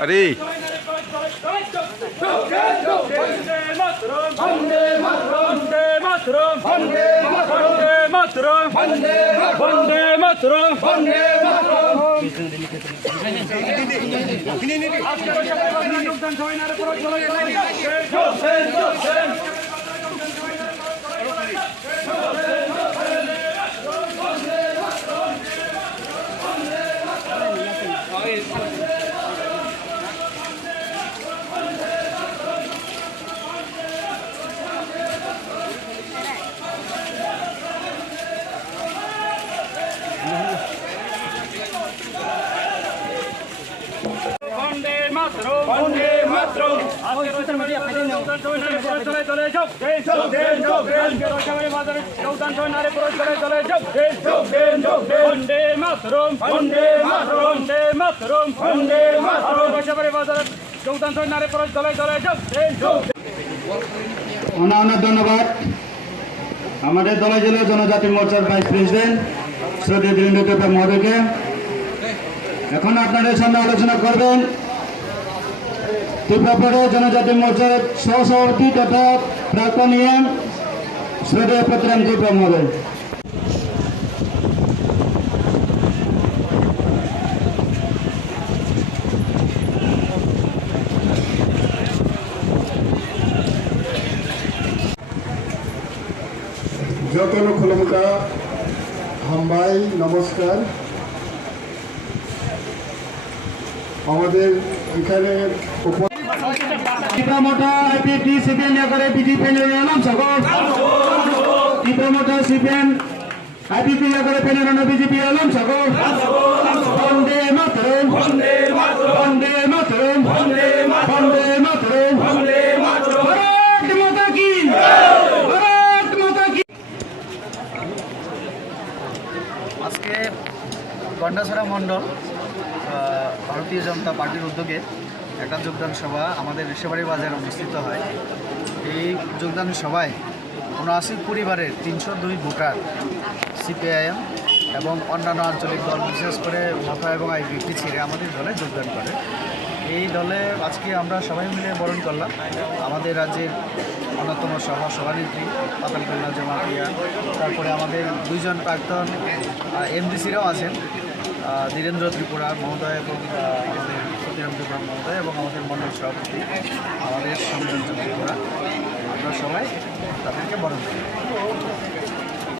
अरे অনেক ধন্যবাদ আমাদের দল জেলা জনজাতি মোর্চার ভাইস প্রেসিডেন্ট শ্রদ্ধেয় বীরেন্দ্র ত্রিপুরা মহোদয়কে। এখন আপনাদের সামনে আলোচনা করবেন ত্রিপুরা জনজাতি মোর্চার সহসভাপতি তথা প্রাক্তন ইএম শ্রদ্ধেয় প্রতিরাম ত্রিপুরা মহোদয়। যতন খুলমুকা হামবাই নমস্কার। আমাদের এখানে ত্রিপুরা আইপিটি সিপিএন করে বিজেপি নাম সকল ত্রিপুরা সিপিএন আইপিটি করে পেনারানো বিজেপি আলম সকল বন্দে মাতরম বন্দে মাতরম বন্দে মাতরম বন্দে মাতরম বন্দে মাতরম বন্দে মাতরম ভারত মাতা কি ভারত মাতা কি। আজকে গন্ডাছড়া মণ্ডল ভারতীয় জনতা পার্টির উদ্যোগে একটা যোগদান সভা আমাদের ঋষিবাড়ি বাজারে অনুষ্ঠিত হয়। এই যোগদান সভায় ৭৯ পরিবারের ৩০২ ভোটার সিপিআইএম এবং অন্যান্য আঞ্চলিক দল বিশেষ করে মথা এবং আইপিএফটি ছেড়ে আমাদের দলে যোগদান করে। এই দলে আজকে আমরা সবাই মিলে বরণ করলাম আমাদের রাজ্যের অন্যতম সভানেত্রী পাতালকন্যা জমাতিয়া, তারপরে আমাদের দুইজন প্রাক্তন এমডিসিরাও আছেন, ধীরেন্দ্র ত্রিপুরা মহোদয় এবং আমাদের প্রতিরাম ত্রিপুরা মহোদয় এবং আমাদের মণ্ডল সভাপতি আমাদের সম্মেলন ত্রিপুরা। আমরা সবাই তাদেরকে বরণ করি।